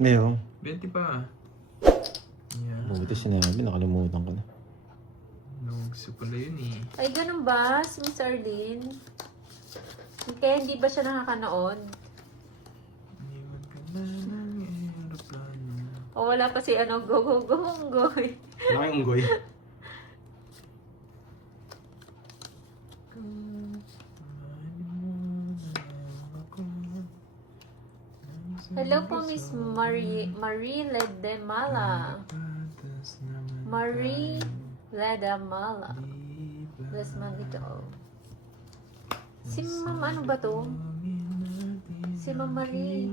Meron. 20 pa. Yan. Buti sinabi, nakalimutan ko na. Nungso pala yun eh. Ay, ganun ba, si Miss Arlene? Kaya hindi ba siya nakakanood? Iniwan ka na ng aeroplano. O wala pa si ano, go, go, go, goy. Wala kayong unggoy. Hello po, Miss Marie Ledemala. Marie Ledemala. Bless Mandito. Si Ma'am, ano ba to? Si Ma'am Marie.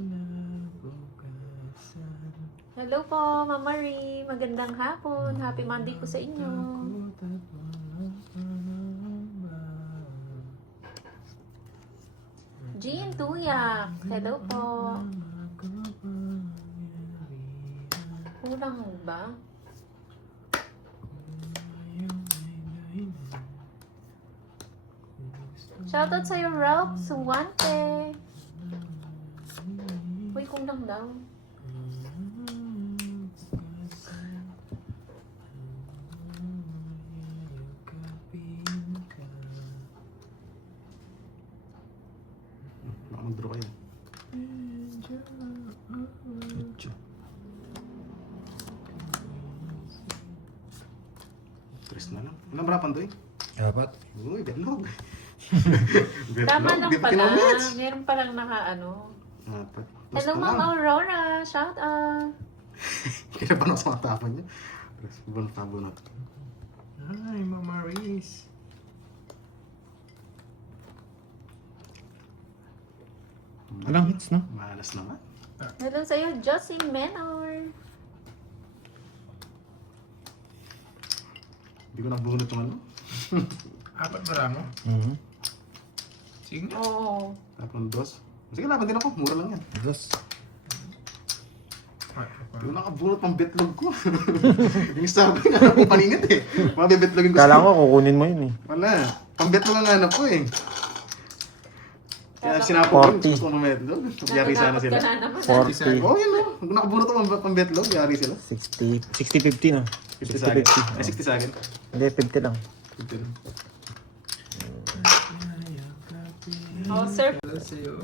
Hello po, Ma'am Marie. Magandang hapon. Happy Monday po sa inyo. Jean Tuyak. Hello po. Kulang ba? Shoutout sa'yo, Ralph Suwante. Uy, kulang daw. Baka mag-draw kayo. Medyo. Tres na lang. Ilang barapan to eh? Dapat. Uy, betlog. Tama lang pala. 15 minutes. Meron palang naka-ano. Apat. Hello, Ma'am Aurora. Shout out. Kinabanos sa mga tapon niya. Tres, bunot. Hi, Mama Riz. Walang hits, no? Malas naman. Hello sa'yo, Josie Menor. Hindi ko nabunot yung ano. Apat ba mo? Sige nga. Oo. Tapon dos. Sige, laban din ako. Mura lang yan. Dos. Hindi ko nakabunot pang betlog ko. Yung sabi nga ako paningit eh. Mga betlogin ko. Kala ko kukunin mo yun eh. Wala. Pang betlog ang hanap ko eh. Kaya sinapo ko, 40. gusto ko ng betlog. Yari sana sila. Ka na naman. 40. Oo, yun o. Kung nakabunot ako pang betlog, yari sila. 60. 60-50 no? 50 sa akin. Ay, 60 sa akin. Hindi, 50 lang. 50 lang. Oh, sir. Hello sa'yo.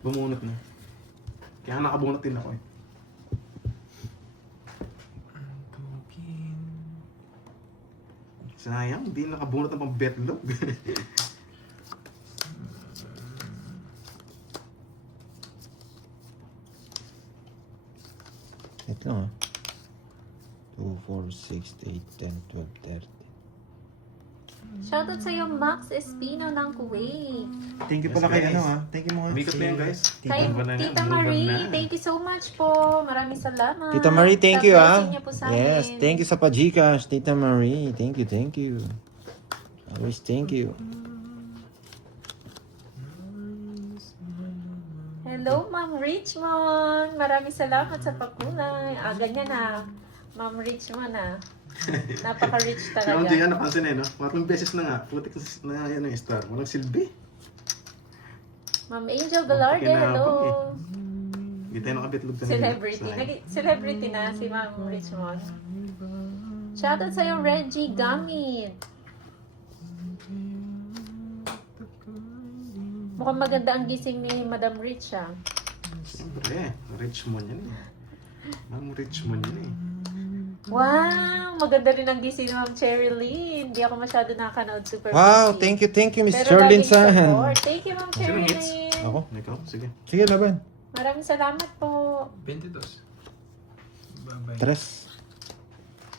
Bumunot na. Kaya nakabunot din ako eh. Sayang, hindi nakabunot ng pang betlog. Ito lang ah. 2, 4, 6, 8, 10, 12, 13. Shoutout sa'yo, Max Espino ng Kuwait. Thank you Yes, pala kay guys. ano ah. Thank you mga Umikot na yan guys. Kay Move on na yan, Tita move on Marie, na. thank you so much po. Maraming salamat. Tita Marie, thank you God ah. bless niya po sa Yes, amin. thank you sa Pagcash, Tita Marie. Thank you. Always thank you. Hello, Ma'am Richmond. Maraming salamat sa pagkulay. Ganyan na. Ma'am Richmond Napaka-rich Si Ma'am talaga. Gian, napansin eh, no? 4 beses na nga. Putik na yan yung star. Walang silbi. Ma'am Angel Velarde, Pakinabang hello. Hindi tayo nakabitlog kanina. Celebrity. Celebrity na si Ma'am Richmond. Shoutout sa'yo, Reggie Gamit. Mukhang maganda ang gising ni Madam Rich Siyempre, Richmond yan eh. Ma'am Richmond yan eh. Wow! Maganda rin ang gising ni Ma'am Cherry Lynn. Hindi ako masyado nakakanood super Wow, busy. thank you Miss Pero Charlene laging support. Sahan. Thank you, Ma'am Cherry Sino hits? Lynn. Ako? Ikaw, sige. Sige, laban. Maraming salamat po. 22. Bye-bye. 3.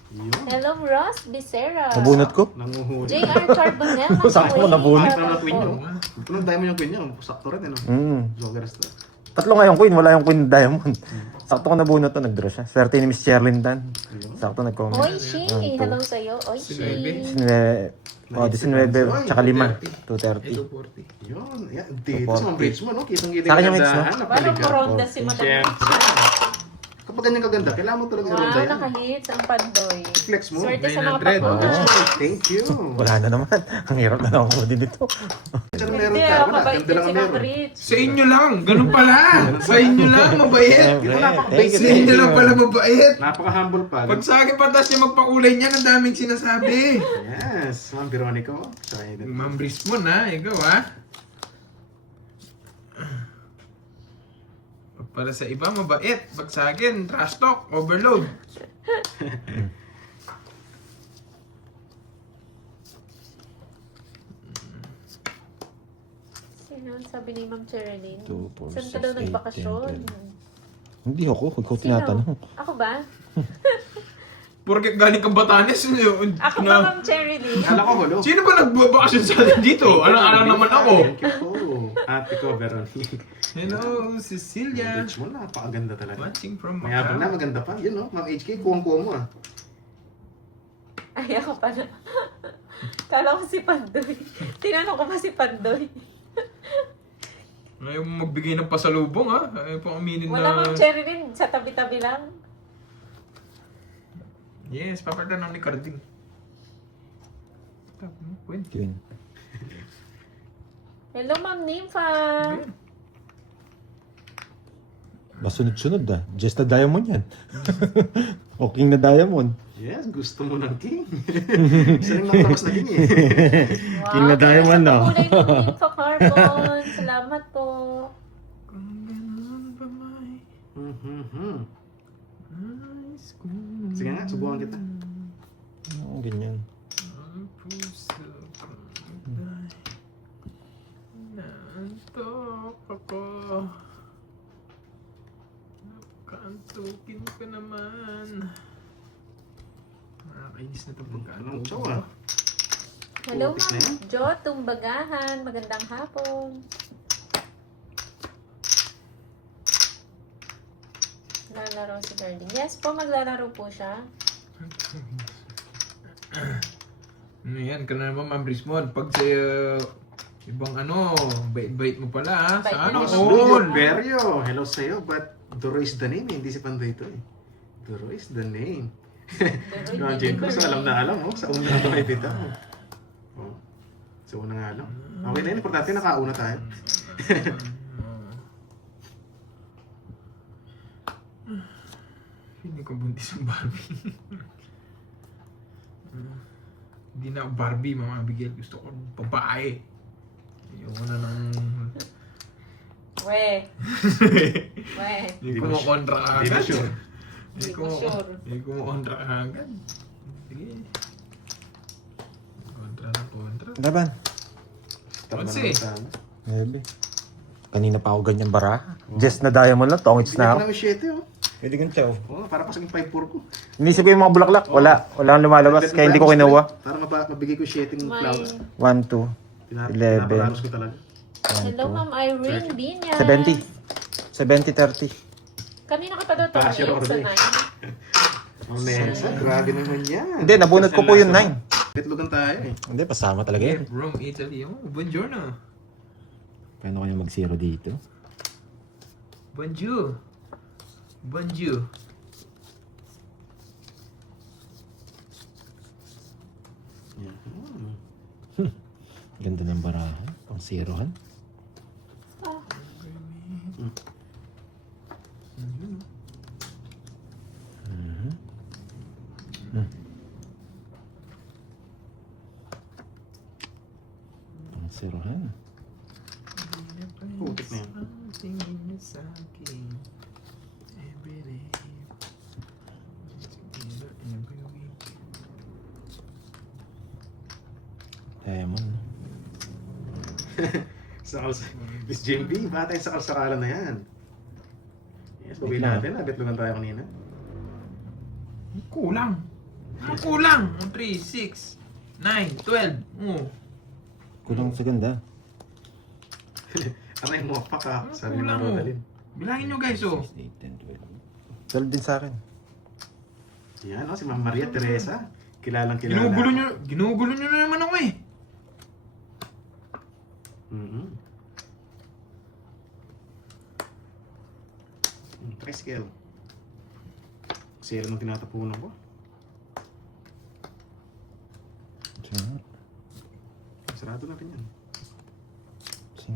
Yun. Hello, Ross Becerra. Nabunot ko? Nanguhuli. JR Carbonell. Sakto mo nabunot. Bakit naman na queen nyo? Ito ng diamond yung queen nyo. Sakto rin, ano? Joggers na. Tatlo nga yung queen, wala yung queen diamond. Sakto ko nabunot to, nag-draw siya. Swerte ni Miss Charlene Dan. Sakto nag-comment. Oishi. Hello sa'yo. Oishi. 19, tsaka 5. 230. 240. Yun. Yan. Dito sa mga Richmond, no? Kitang-kita Sa akin yung hits, no? Parang koronda si Madam Rich. pag ganyan kaganda, kailangan mo talaga Wow, i-ronda yan. naka-hits ang Pandoy. Flex mo. Swerte sa mga 900. pakunan. Thank you. Wala na naman. Ang hirap na lang ako din ito. Tsaka meron Hindi, ka, wala. mabait Ganda din lang si ang Ma'am meron. Rich. Sa inyo lang. Ganun pala. Sa inyo lang. Mabait. Siyempre. Thank you, Sa inyo lang pala mabait. Napaka-humble pa. Pag sa akin patas niya magpakulay niyan, ang daming sinasabi. Yes, Ma'am Veronica. Sorry. Ma'am Rismon ha, ikaw ha. Pag para sa iba, mabait. Pag sa akin, trash talk, overload. Sino ang sabi ni Ma'am Cherilyn? 2, 4, Saan ka daw 6, 8, nagbakasyon? 10, Hindi ako. Ikaw Sino? tinatanong. Ako ba? Porket galing kang Batanes. Ako ba, Ma'am Cherilyn? Kala ko hulo. Sino ba nagbabakasyon sa atin dito? Alang-alang naman ako. Thank you po. Ate ko, Veronica. Hello, Cecilia. Rich mo, napakaganda talaga. Watching from Mayabang na, Macau. maganda pa. Yun, no? Ma'am HK, kuwang-kuwang mo, ah. Ay, ako pala. Kala ko si Pandoy. Tinanong ko pa si Pandoy. Ayaw mo magbigay ng pasalubong ha. Ayaw pang aminin Wala na... Ma'am Cherilyn, sa tabi-tabi lang. Yes, papatanong ni Carding. Pwede. Yun. Hello, Ma'am Nympha. Masunod-sunod ah. Just na diamond yan. O king na diamond. Yes, gusto mo ng king. Isa rin nakatapos na king, eh. Wow, King na diamond, no? Kulay ng Nympha Carbon. Salamat po. Kung ganun ba may nais kong Sige nga, subukan kita. Oo, ganyan. ang puso kong magday. Naantok ako. Nakaantukin ko naman. Nakakainis na itong Anong pagkaantok. chow, ah? Hello, Putik na yan. Ma'am Jo, Tumbagahan. Magandang hapon. Lalaro si Darling. Yes po, maglalaro po siya. Ano yan? Ka na naman, Ma'am Rismon. Pag sa ibang ano, bait-bait mo pala ha. Bait Sa na ano? ni All. Berio, hello sa'yo, but Duro is the name, eh. Hindi si Pandoy ito, eh. Duro is the name. Yung Jen ko, sa alam na alam, oh. Sa una na ito bitaw. Oh. Sa una nga alam. Okay na yun, importante nakauna tayo. Hindi ko buntis ang Barbie. Hindi na ako Barbie, Mama Abigail. Gusto ko babae. Ayoko na ng... We. We. Hindi ko makontra ka Hindi na agad. sure. Hindi ko sure. Hindi ko makontra ka agad. Sige. Kontra na kontra. Laban. Tama Let's naman see. sa ano. Maybe. Kanina pa ako ganyan bara. Just na diamond lang. Tongits Hindi na ko ako. namin 7, oh. Pwede kong chow. Oh, para pa sa 5-4 ko. Inisip ko yung mga bulaklak. Wala. Wala kang lumalabas. Kaya hindi ko kinuha. Para mabigay ko 7 May... flowers. 1, 2, 11. Pinaparanos ko talaga. Hello, Ma'am Irene Binya. 70. 70, 30. Kanina ka pa daw Basher tumingin ako sa rin. 9. Oh, Mensa, grabe naman yan. Hindi, nabunot ko po yung 9. Pitlogan tayo, eh. Hindi, pasama talaga yun. Rome, Italy. Oh, buongiorno. Paano kanya mag-zero dito? Bonjour. Bonjour. Yeah. Ganda ng barahan. Pang zerohan. Pang zerohan. Putik na yan. Tingin mo sa akin. Every day. Every week. Diamond. no? Miss JB, bata yung sa kalsakalan na yan. Yes, bawi natin. Bitlogan tayo kanina. Kulang. Ang kulang. 3, 6, 9, 12. Oh. Kulang sa ganda. Aray mo, paka. Sabi Kulang na mo. Rodalyn. Bilangin nyo guys oh. 6, 8, 10, 12. 12 din sa akin. Yan, oh, si Ma'am Maria Teresa. Kilalang kilala. Ginugulo nyo na naman ako eh. Tricycle. Zero nung tinatapunan ko. Sige. Sarado natin yan. 5.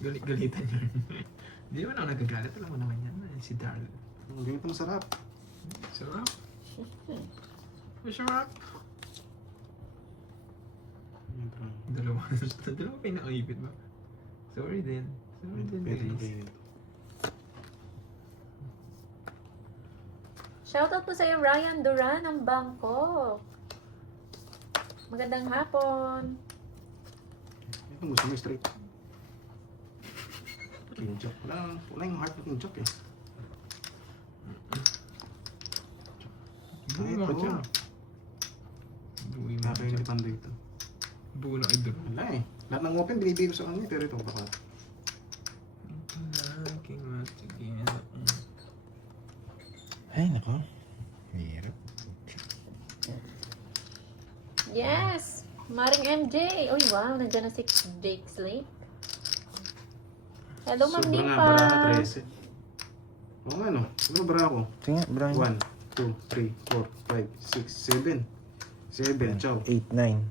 Galit-galitan yun. Hindi naman ako nagagalit. Alam mo naman yan. Si Darl. Hindi ito masarap. Sarap. Masarap. Dalawa. Dalawa pa yung nakaipit ba? Sorry din. Sorry din, Pwede guys. kainin. Shoutout po sa'yo, Ryan Duran ng Bangkok. Magandang hapon. Ano gusto mo straight? King Chop. Wala yung heart ng King Chop eh. Buwi Kahit mo pa ako. dyan. Buwi mo ako. Napay ni Pando ito. Buwi na idol. Wala eh. Lahat ng open binibigay ko sa kanya pero ito baka. Laging matigil. Ay, nako. Hirap. Yes! Maring MJ! Uy, wow, nandiyan na si Jake Slate. Hello, Ma'am Sobra nga, Nipa! bara ka 13. Oo nga no. Ano bara ako? Sige nga, Brian. 1, 2, 3, 4, 5, 6, 7. 7, ciao. 8, 9.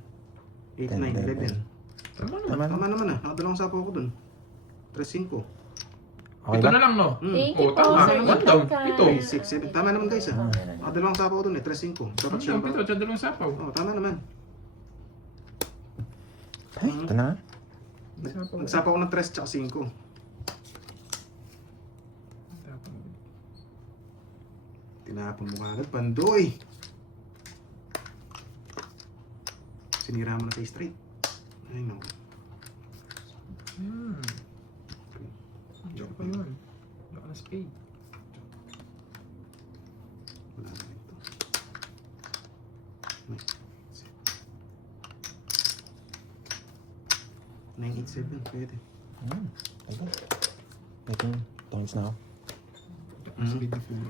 8, 9, 11. Tama naman. Tama na. Tama naman ah. Nakadalawang sapo ako dun. 3, 5. Okay Ito ba? na lang, no? Thank Oh, you po, tama. Sir One Nico. down. Ito. 3, 6, 7. Tama naman guys ah. Nakadalawang sapo ako dun eh. 3, 5. Dapat siya Ang pito, tsaka dalawang sapaw. Oo, tama naman. Ay, ito na. Nagsapo ako ng 3 tsaka 5. Tinapon mo kagad, Pandoy. Sinira mo na kay straight. Ay no. Joke pa yun. Joke na spade. Wala na ito. 987, pwede. Okay. Making thanks now. Spade na puro.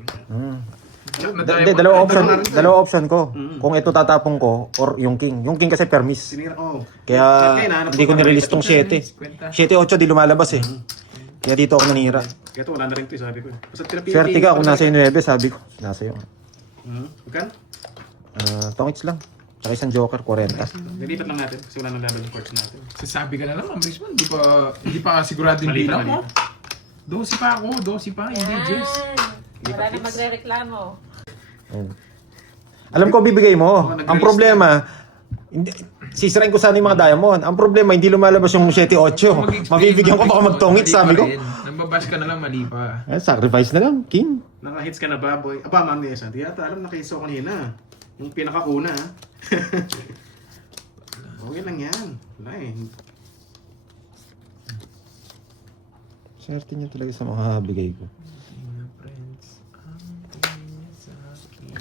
Hindi, dalawa option ko. Kung ito tatapong ko or yung king. Yung king kasi permis. Sinira, oh. Kaya Nahanap hindi ko nirelease tong 7. 50. 7-8 di lumalabas eh. Kaya dito ako nanira. Kaya ito, wala na rin ito, sabi ko. Basta pinapili. Swerte ka kung nasa yung 9, sabi ko. Nasa yung. Magkano? Tongits lang. Tsaka isang joker, 40. Nilipat lang natin kasi wala nang laban yung cards natin. Sasabi ka na lang, Ma'am Richmond. Hindi pa sigurado yung Malita, bilang mo. malita. 12 pa ako. 12 pa. Hindi, Jess. Yan! Wala na magre-reklamo. Ayun. Alam ko bibigay mo. Ang problema, hindi, sisirain ko sana yung mga diamond. Ang problema, hindi lumalabas yung 7-8. Mabibigyan ko baka magtongits, sabi ko. Nambabash ka na lang, mali pa. Sacrifice na lang, king. Naka-hits ka na ba, boy? Aba, ma'am Nessa. Di ata alam, naka-hits ako kanina. Yung pinakauna, ha? Okay lang yan. Wala eh. Swerte niyo talaga sa mga bigay ko. Mga friends, ang tingin sa akin.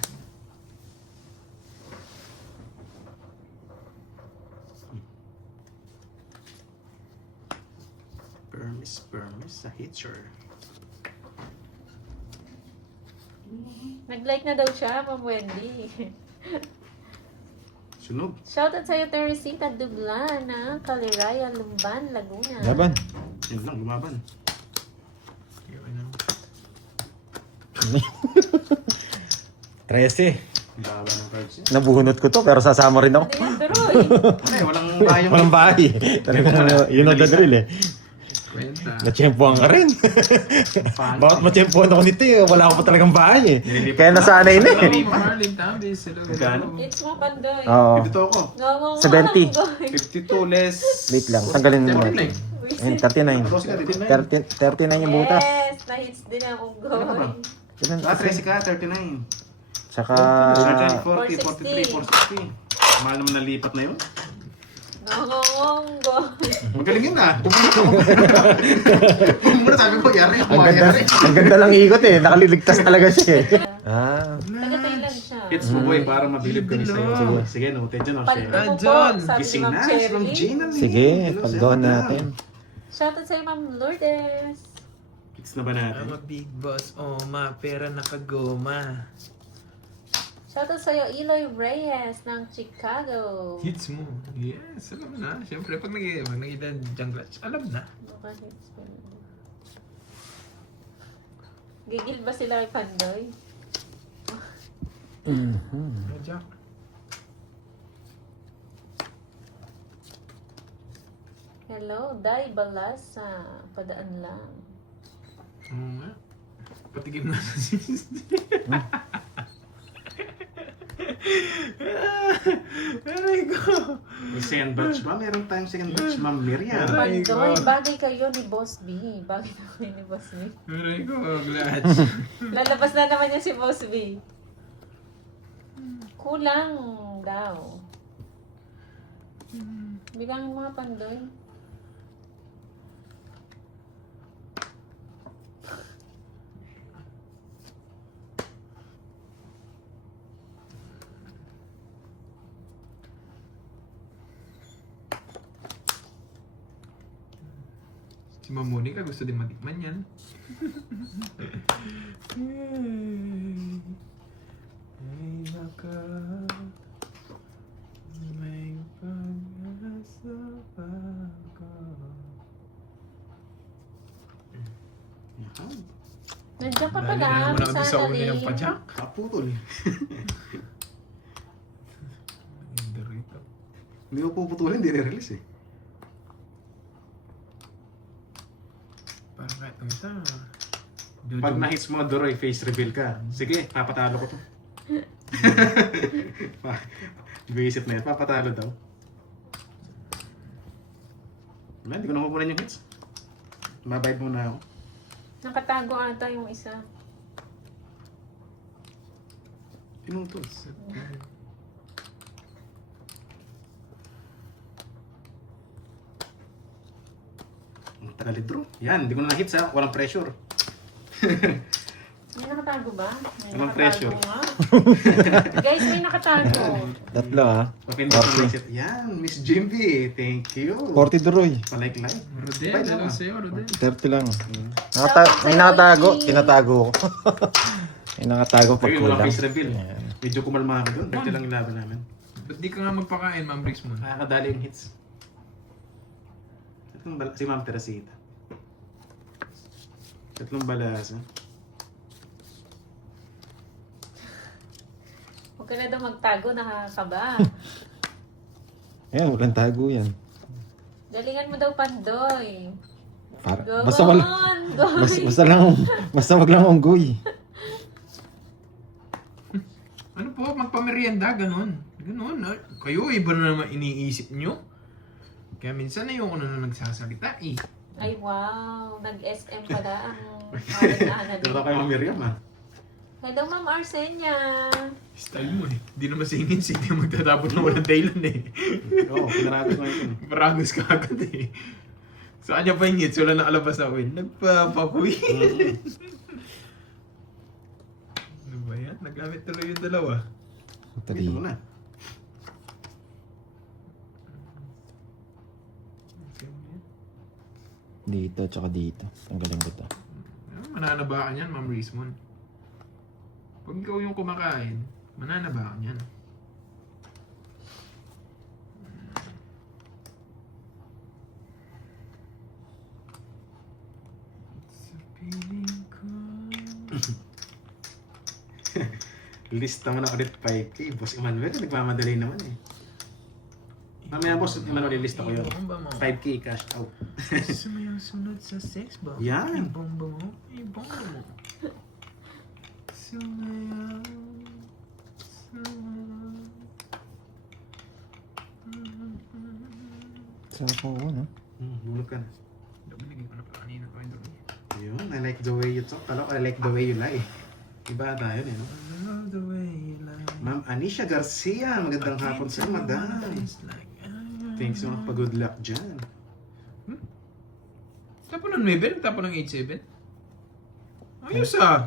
Permis sa hitcher. Nag-like na daw siya, Ma'am Wendy. Sunog. Shoutout sa'yo, Teresita Dublan ng Caliraya, Lumban, Laguna. Laban. Yan lang, lumaban. Okay na. 13. Laban ng cards yan. Nabunot ko to pero sasama rin ako. Ano yan, Duroy? Ay, walang bayang. Walang bahay. Talaga yun ang dadril eh. Kwenta. Natsyempohan ka rin. Bakit matsyempohan ako nito eh? Wala ako pa talagang bahay eh. Kaya nasanay na eh. Hello, Marlin Tambis. Hello. Magkano? It's mo, Pandoy. Oo. Dito ako. Ngongongo 70. lang, Goy. 52 less. Wait lang, tanggalin mo natin. 39. Ayun, 39. 39 yung butas. Yes, na-hits din ang Ano ka ba? Goy. Ganun Ah, kasi. 13 ka, 39. Tsaka... 40, 43, 460. Mahal naman na lipat na yun. Ngongongo. Magaling yun ah. Bumuna sabi ko, yari. Ang ganda lang ikot eh. Nakaliligtas talaga siya eh. Taga-Thailand siya. It's mo boy, para mabilib kami sa'yo. Sige, noted dyan. Paldo Share. mo po, John. sabi ni Gising Ma'am na, from Cherry. Gina Lee. Sige, Hello, pagdoon sir. natin. Shoutout sa'yo, Ma'am Lourdes. Hits na ba natin? I'm a big boss, oh ma, pera nakagoma. Shoutout sa'yo, Eloy Reyes ng Chicago. Hits mo. Yes, alam na. Siyempre, pag nakita dyan clutch, alam na. Baka hits ko yun. Gigil ba sila kay Pandoy? Jack. Hello, Day Balasa. Padaan lang. Oo nga. Patigim nga sa sis. Aray ko. May second batch ba? Meron tayong second batch, Ma'am Miriam. Aray ko. Pandoy, bagay kayo ni Boss B. Bagay na kayo ni Boss B. Aray ko, glad. Lalabas na naman niya si Boss B. Kulang daw. Bilang mga Pandoy. Si Ma'am Monica gusto din matikman yan. Ay, baka may pag-asa pa ako. Yan. Nandiyan ka Dali na pala. naman ako sa una Sandali. yung padyak. Kaputol. Hindi rito. Hindi mo puputulin, hindi re-release eh. Parang kahit ang isa. Pag na-hits mo, Doroy, face reveal ka. Sige, papatalo ko to. Iisip na yan, papatalo daw. Wala, hindi ko na kukunan yung hits. Mabayad muna ako. Nakatago ata yung isa. Pinutol. Ang tagal draw. Yan, hindi ko na na-hits ha. Walang pressure. May nakatago ba? May Anong nakatago pressure? nga. Guys, may nakatago. Tatlo ha. Papindot ko na set. Yan, Miss Jimby. Thank you. 40 Duroy. Palike-like. Rodel, Bye dalawa naman. sa'yo, Rodel. 30 lang. May nakatago. Tinatago ko. May nakatago pag Ayun, walang kulang. face reveal. Yan. Medyo kumalma ako doon. Ito lang yung laban namin. Ba't di ka nga magpakain, Ma'am Brixmon? Nakakadali yung hits. Si Ma'am Teresita. Tatlong balas. Huwag ka na daw magtago, nakakaba. Ayan, walang tago yan. Galingan mo daw, Pandoy. Go Basta wala. on, Doy. Basta wag lang unggoy. Ano po, magpamerienda, ganun. Ganun, ah. Kayo, iba na naman iniisip nyo. Kaya minsan ayoko na nagsasalita eh. Ay, wow. Nag-SM pala ang Karen Annalyn. Ito kayo Ma'am Miriam ha. Hello, Ma'am Arsenia. Style mo eh. Di naman singin, hindi magtatapos na walang dahilan eh. Oo, pinaragos mo yun. Maragos ka agad eh. Sa kanya pa yung hits, wala nakalabas ako eh. Nagpapakuwi. Ano ba yan? Nagamit tuloy yung dalawa. Dito mo na. Dito, tsaka dito. Tanggalin ko to. Mananaba ka niyan, Ma'am Rizmon. Pag ikaw yung kumakain, mananaba ka niyan. Sa piling ko. Lista mo na ulit 5K. Boss Emmanuel, nagmamadali naman eh. Mamaya boss, Emmanuel, ilista ko yun. 5K cash out. Sumayaw-sunod sa sex bomb. Yan. Ibomba mo. Ibomba mo. Sumayaw. Saan ko no? Bulog ka na. Binigay ko na pa kanina pa yung dumi. Yun, I like the way you talk. Talo, I like the way you lie. Iba tayo eh, no? I love the way you lie. Ma'am Anisha Garcia, magandang hapon sa madam. Thanks so much pa good luck dyan. Tapon ng 9, tapon ng 8-7. Ayos ah!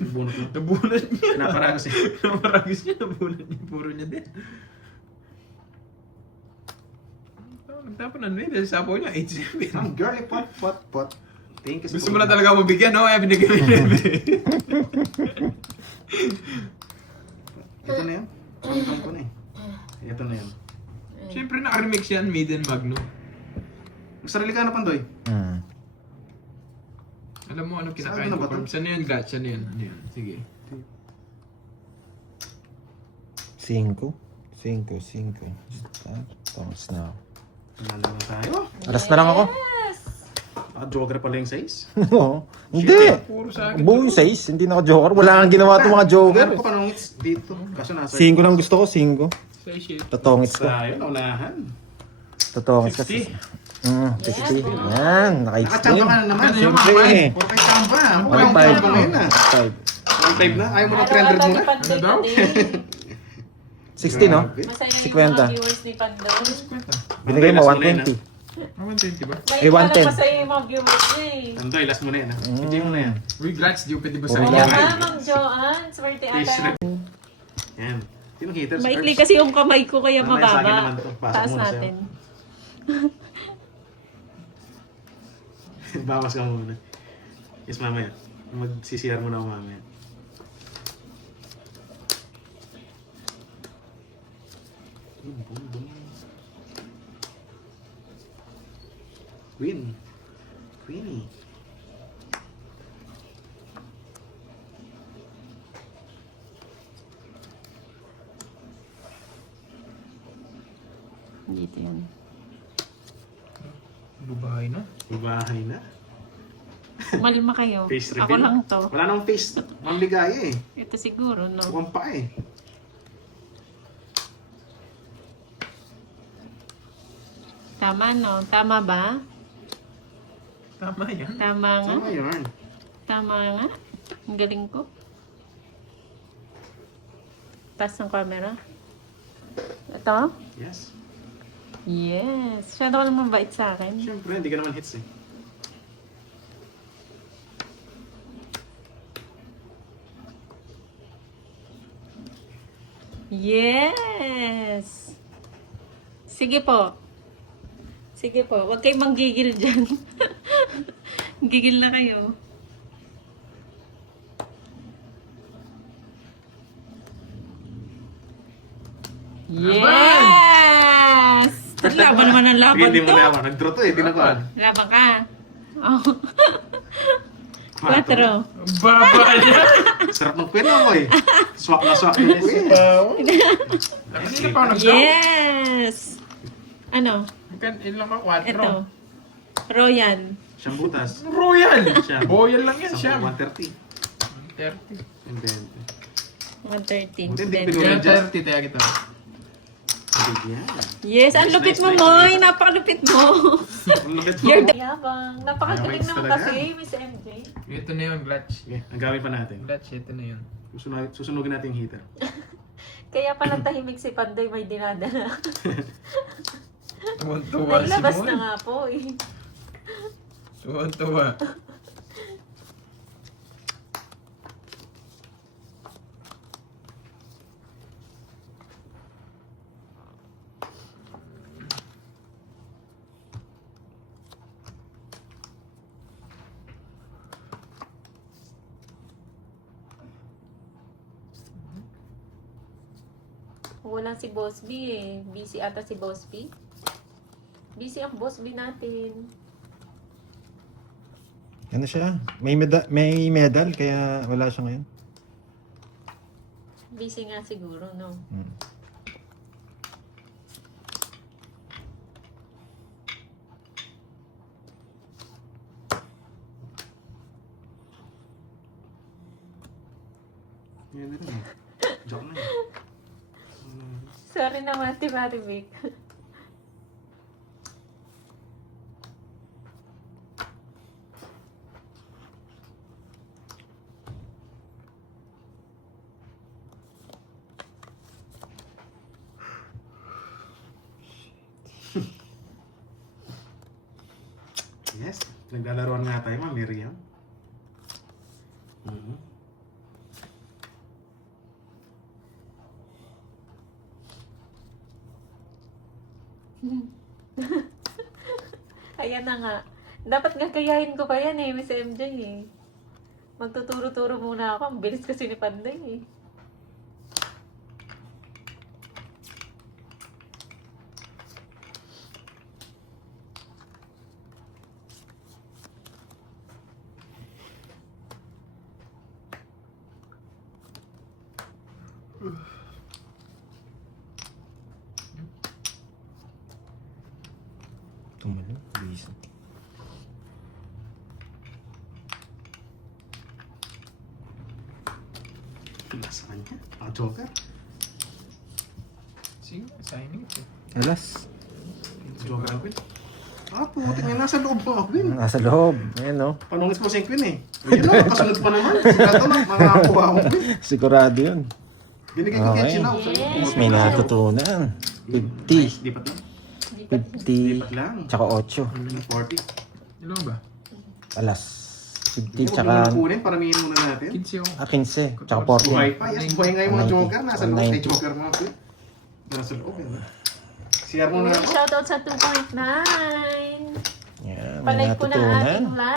Bunot mo. Nabunat niya. Naparagos eh. Naparagos niya, nabunat niya. Puro niya din. Nagtapon ng 9, sapo niya 8-7. Ma'am girl, pot. Thank you. Gusto mo na talaga mabigyan, no? Kaya binigyan mo yung 9. Ito na yan. Pangitang ko na eh. Ito na yan. Siyempre naka-remix yan, Maiden Magno. Sarili ka na, Pandoy. Alam mo ano kinakain Saan na ko, ba to? Corm? Saan na yun, Gat? Saan na yun? Ano yun? Sige. 5. Tapos na. Wala na tayo. Alas na lang ako. Yes! Joker pala yung size. Oo. Hindi. Puro sa akin. Buong size. Hindi na ako joker. Wala kang ginawa itong mga joker. Meron ko pa nung hits dito. Kaso nasa... 5 lang gusto ko. 5. Sa shit. Totongits ko. Tayo, naunahan. Totongits kasi. 60. Yan. Naka-explain. Nakachamba ka na naman. Ano yung Siyempre mga eh. Puro kay chamba. Ako One lang five. chamba ngayon ah. 5. 1.5 na? Ayaw mo ng 300 Araw-araw muna? ni Pandoy Ano daw? today. 60, no? Masaya yung 50. mga viewers ni Pandoy. Kwenta. Binigay mo Last mo na yan, 120. 120 ba? May Eh, 110. masaya yung mga viewers niya eh. Andoy, last mo na yan ah. Hindi mo na yan. Uy, Glats, di ko pwede ba sa Oo. Oo inyo? ka, Ma'am Joanne. Swerte Please, ata. yan. Sino haters? Maikli Herbs? kasi yung kamay ko kaya Mamaya sa akin mababa. naman to. Pasok Taas muna siya. natin. Bawas ka muna. Yes, mamaya. Mag-CCR muna ako mamaya. Queen. Queenie. Dito yan. Bubahay na. Bahay na. Malma kayo. Face Ako reveal. lang to. Wala nang face. Mamligaya eh. Ito siguro, no? Mukhang pa eh. Tama, no? Tama ba? Tama yan. Tama nga. Tama yun. Tama nga. Ang galing ko. Taas ng camera. Ito? Yes. Yes. Masyado ka naman bait sa akin. Siyempre, hindi ka naman hits eh. Yes! Sige po. Sige po. Huwag kayong manggigil dyan. Gigil na kayo. Yes! Laban naman ang laban Sige, hindi mo to. na ako. Nag-draw to eh. Di na ko. Laban ka. Oh. 4. Baba niya. Sarap ng kwento mo eh. Swak na swak yung kwento. Hindi na pa ako nag-draw. Yes! Ano? Ilan ka? 4. Ito. Royan. Siyang butas. Royal! Siyam. Boyal lang yan siya. 130. 30. And then, 113. Hindi, hindi Kaya pinulad. 30 tayo kita. Bigyan. Yes, ang lupit mo, Moy. Napakalupit mo. Ang lupit mo. You're the... Yabang. Napakagaling Yabang naman talaga. kasi, Miss MJ. Ito na yun, Glats. Okay, ang gawin pa natin. Glats, ito na yun. Susunugin natin yung heater. Kaya pala tahimik si Panday may dinadala. Tuwan-tuwa si Nailabas Moy. na nga po eh. Tuwan-tuwa. Walang si Boss B eh. Busy ata si Boss B. Busy ang Boss B natin. Ano siya? May medal kaya wala siya ngayon. Busy nga siguro, no? Yan na rin eh. Joke na eh. Sorry naman, Timaribik. Yes. Naglalaroan nga tayo, Ma'am Miriam. Ayan na nga. Dapat nga kayahin ko pa yan eh, Miss MJ eh. Magtuturo-turo muna ako. Ang bilis kasi ni Panday eh. Tumalo. Busy. Nasa kanya. Joker. Sige, signing ito. Alas. Joker ang Queen. Puti nga. Nasa loob pa ang Queen. Nasa loob. Ayan, no? Panungis mo si Queen eh. Ayun lang, kasunod pa naman. Sigurado lang, makakuha ko Queen. Sigurado yun. Binigay ko Okay. Kenshin now. Yes. May natutunan. 50. Di pa to. 50. Lipat lang. Tsaka 8. 40. Ilan ba? Alas. 50 Huwag tsaka mo na kunin, paramihin muna natin. 15 ako. 15. Tsaka Buhay 40. pa. Yes, buhay nga yung mga 190. Joker. Nasa loob. Ay, 190. Joker mga Queen. Nasa loob yun. CR muna ako. Shoutout sa 2.9. Yan. May Palike ko na natutunan. ating live.